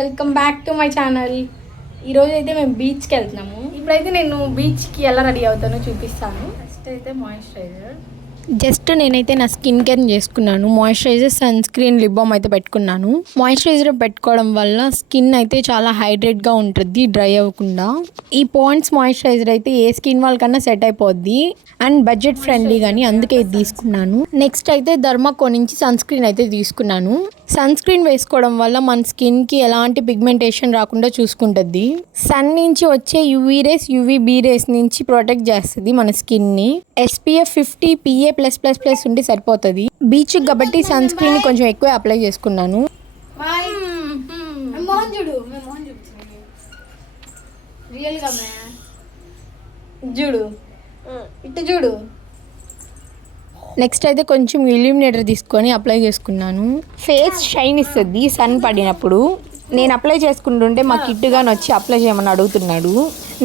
Welcome back to my channel. ఈరోజు అయితే మేము బీచ్కి వెళ్తున్నాము. ఇప్పుడైతే నేను బీచ్కి ఎలా రెడీ అవుతానో చూపిస్తాను. ఫస్ట్ అయితే మాయిశ్చరైజర్, జస్ట్ నేనైతే నా స్కిన్ కేర్ చేసుకున్నాను. Moisturiser, sunscreen, lip balm అయితే పెట్టుకున్నాను. మాయిశ్చరైజర్ పెట్టుకోవడం వల్ల స్కిన్ అయితే చాలా హైడ్రేట్గా ఉంటుంది, డ్రై అవ్వకుండా. ఈ పాయింట్స్ మాయిశ్చరైజర్ అయితే ఏ స్కిన్ వాళ్ళకన్నా సెట్ అయిపోద్ది అండ్ బడ్జెట్ ఫ్రెండ్లీ కానీ, అందుకే ఇది తీసుకున్నాను. నెక్స్ట్ అయితే ధర్మాకో నుంచి సన్ స్క్రీన్ అయితే తీసుకున్నాను. సన్ స్క్రీన్ వేసుకోవడం వల్ల మన స్కిన్కి ఎలాంటి పిగ్మెంటేషన్ రాకుండా చూసుకుంటుంది. సన్ నుంచి వచ్చే యూవీ రేస్, యూవీబీ రేస్ నుంచి ప్రొటెక్ట్ చేస్తుంది మన స్కిన్ని. SPF 50 PA+++ ఉంటే సరిపోతుంది. బీచ్ కాబట్టి సన్ స్క్రీన్ కొంచెం ఎక్కువ అప్లై చేసుకున్నాను. చూడు ఇటు చూడు. నెక్స్ట్ అయితే కొంచెం ఇల్యూమినేటర్ తీసుకొని అప్లై చేసుకున్నాను. ఫేస్ షైన్ ఇస్తుంది సన్ పడినప్పుడు. నేను అప్లై చేసుకుంటుంటే మా కిట్టుగాని వచ్చి అప్లై చేయమని అడుగుతున్నాడు.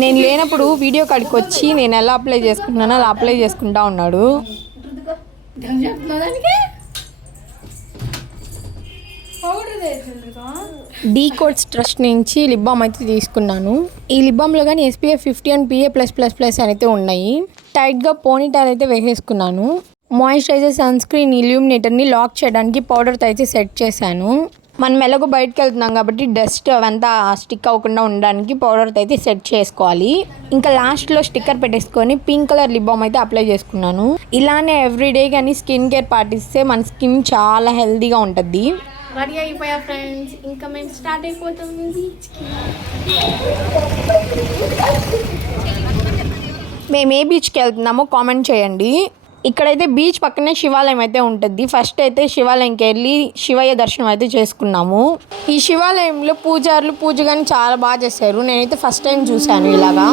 నేను లేనప్పుడు వీడియో కాడికి వచ్చి నేను ఎలా అప్లై చేసుకున్నానో అలా అప్లై చేసుకుంటా ఉన్నాడు. డీకోడ్స్ ట్రస్ట్ నుంచి లిప్ బామ్ అయితే తీసుకున్నాను. ఈ లిప్ బామ్లో కానీ SPF 50 అండ్ PA+++ అయితే ఉన్నాయి. టైట్గా పోనీటైల్ అయితే వేసేసుకున్నాను. మాయిశ్చరైజర్, సన్ స్క్రీన్, ఇల్యూమినేటర్ని లాక్ చేయడానికి పౌడర్తో అయితే సెట్ చేశాను. మనం ఎలాగో బయటకు వెళ్తున్నాం కాబట్టి డస్ట్ అవంతా స్టిక్ అవ్వకుండా ఉండడానికి పౌడర్తో అయితే సెట్ చేసుకోవాలి. ఇంకా లాస్ట్లో స్టిక్కర్ పెట్టేసుకొని పింక్ కలర్ లిప్ బామ్ అయితే అప్లై చేసుకున్నాను. ఇలానే ఎవ్రీడే కానీ స్కిన్ కేర్ పాటిస్తే మన స్కిన్ చాలా హెల్తీగా ఉంటుంది. రెడీ అయిపోయా ఫ్రెండ్స్, ఇంకా మేము స్టార్ట్ అయిపోతాం బీచ్కి. మేము ఏ బీచ్కి వెళ్తున్నామో కామెంట్ చేయండి. ఇక్కడైతే బీచ్ పక్కనే శివాలయం అయితే ఉంటుంది. ఫస్ట్ అయితే శివాలయంకి వెళ్ళి శివయ్య దర్శనం అయితే చేసుకున్నాము. ఈ శివాలయంలో పూజారులు పూజ కానీ చాలా బాగా చేశారు. నేనైతే ఫస్ట్ టైం చూశాను ఇలాగా.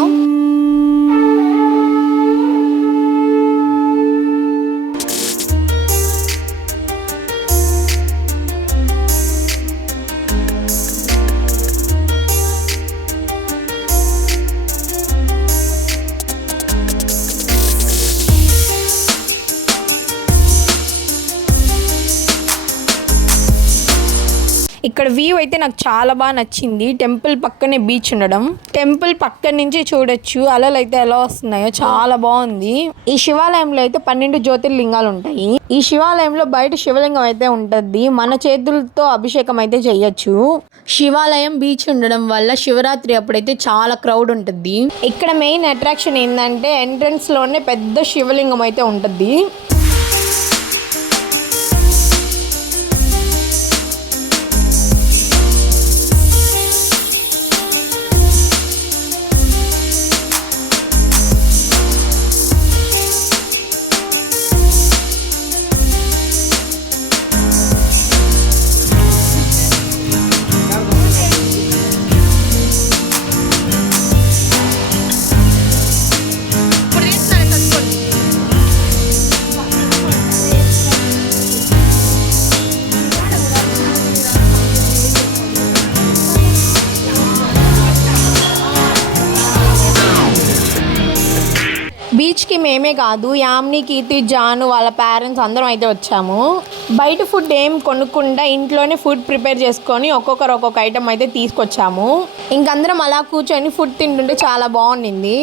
ఇక్కడ వ్యూ అయితే నాకు చాలా బాగా నచ్చింది. టెంపుల్ పక్కనే బీచ్ ఉండడం, టెంపుల్ పక్క నుంచి చూడొచ్చు అలలు అయితే ఎలా వస్తున్నాయో, చాలా బాగుంది. ఈ శివాలయంలో అయితే 12 జ్యోతిర్లింగాలు ఉంటాయి. ఈ శివాలయంలో బయట శివలింగం అయితే ఉంటుంది. మన చేతులతో అభిషేకం అయితే చెయ్యొచ్చు. శివాలయం బీచ్ ఉండడం వల్ల శివరాత్రి అప్పుడైతే చాలా క్రౌడ్ ఉంటుంది. ఇక్కడ మెయిన్ అట్రాక్షన్ ఏంటంటే ఎంట్రన్స్ లోనే పెద్ద శివలింగం అయితే ఉంటుంది. బీచ్కి మేమే కాదు, యామ్ని, కీర్తి, జాను వాళ్ళ పేరెంట్స్ అందరం అయితే వచ్చాము. బయట ఫుడ్ ఏం కొనుక్కుండా ఇంట్లోనే ఫుడ్ ప్రిపేర్ చేసుకొని ఒక్కొక్కరు ఒక్కొక్క ఐటమ్ అయితే తీసుకొచ్చాము. ఇంకందరం అలా కూర్చొని ఫుడ్ తింటుంటే చాలా బాగుండింది.